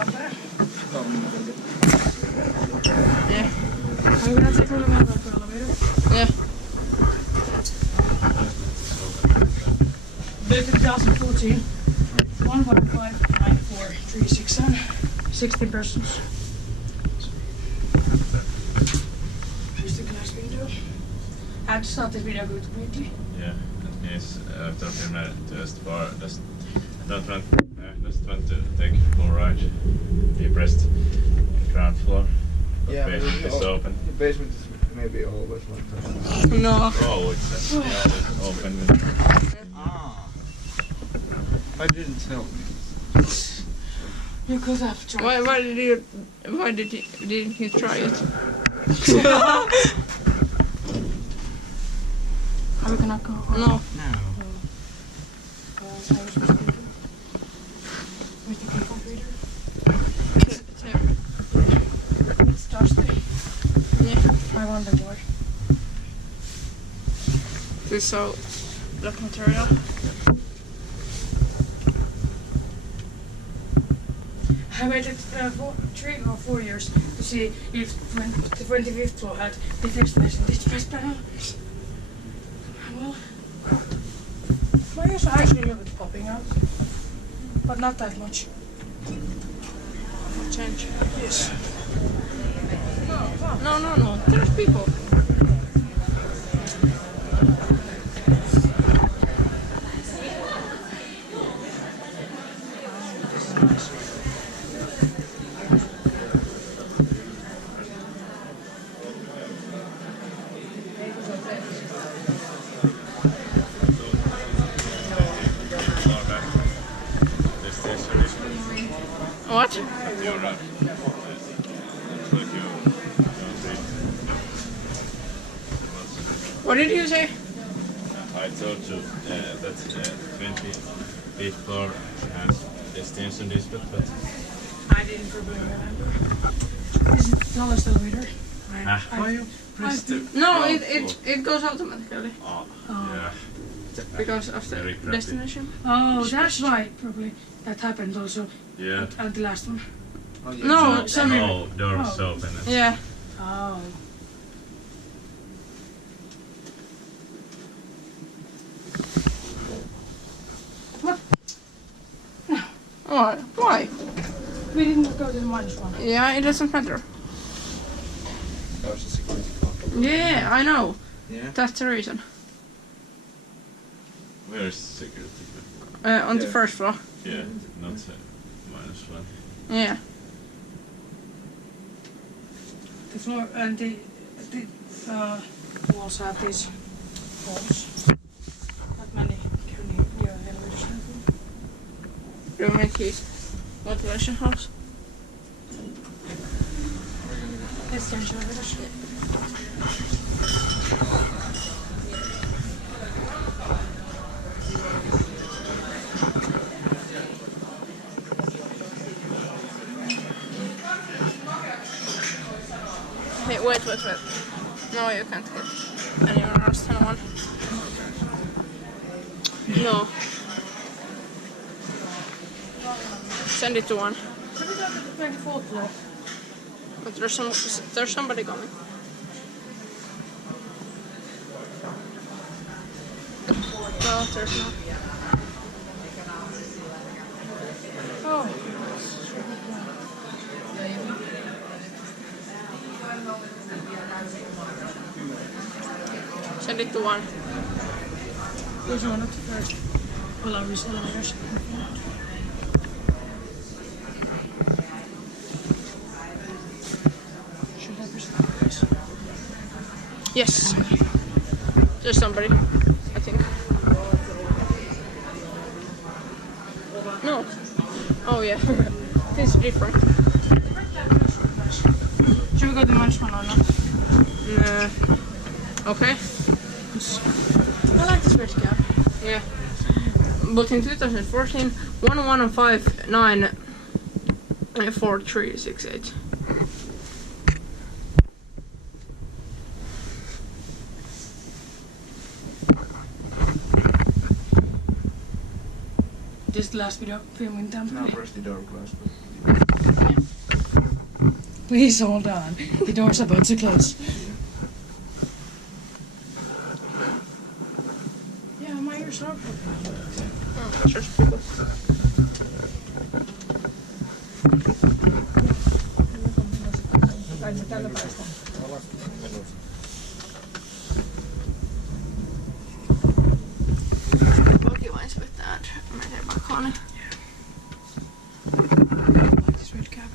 Tampere. Yeah. Are you gonna take a look at the elevator? Yeah. Built in 2014. 1159437. 16 persons. Here's the glass window. I had to start this video good quickly. Yeah, that means after filming just want to take a full ride. Be pressed in ground floor. But Yeah, basement is open. The basement is maybe always like that. No. Oh, it's always open. Ah. I didn't tell me. You could have tried. Why didn't you try it? Are we gonna go home? No. No. Where's the key computer? It's dusty. Yeah. I wonder why. This is so black material. I waited 3 or 4 years to see if the 25th floor had the Fixtures in this press panel. Well, my ears are actually a little bit popping out, but not that much. Change. Yes. No. There's people. What? What did you say? I told you that 25th floor has destination dispatch, but I didn't remember. Is it the tallest elevator? why you press the No, ground it goes automatically floor? Oh. Yeah. because of the Very crappy. destination. Oh, that's why probably that happened also Yeah. at the last one. Oh, yeah. No, No, doors open. Yeah. Oh. What? Oh, why? We didn't go to the minus one. Yeah, it doesn't matter. That was a security control. Yeah, I know. Yeah. That's the reason. Where is security? On the Yeah. first floor. Yeah, not -1. Yeah. The floor and the walls have these holes. Not many new elevators. Do you make these ventilation holes? Let's change elevators. Hey, wait. No, you can't get anywhere else than one. No. Send it to one. Should we go to the 24th floor? But there's somebody coming. No, there's not. Oh. Send it to one. Here's one of the first Polaris elevators. Should I press this? Yes. There's somebody, I think. No. Oh yeah. This is different. Should we go to the minus one or not? Okay. I like this vertical. Yeah. But in 2014, 11594368. This is the last video filming in Tampere. Now press the door close. Please hold on. The door's about to close. Yeah, my ears are open. Oh, sure. Kiva Inspecta and Kone. Like this red cap.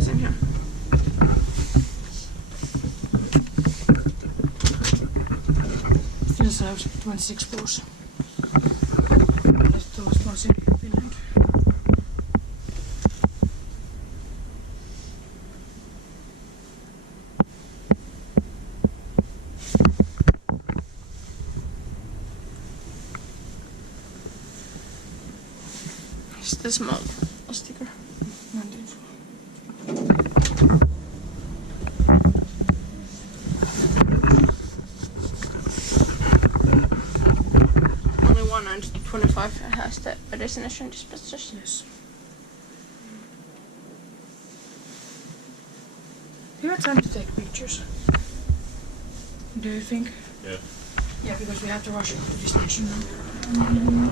Same here. Fills out 26 plus. That's the lowest ones in Finland. It's the small sticker. Only 125 has the destination dispatches. Yes. Do you have time to take pictures? Do you think? Yeah. Yeah, because we have to rush to the station now.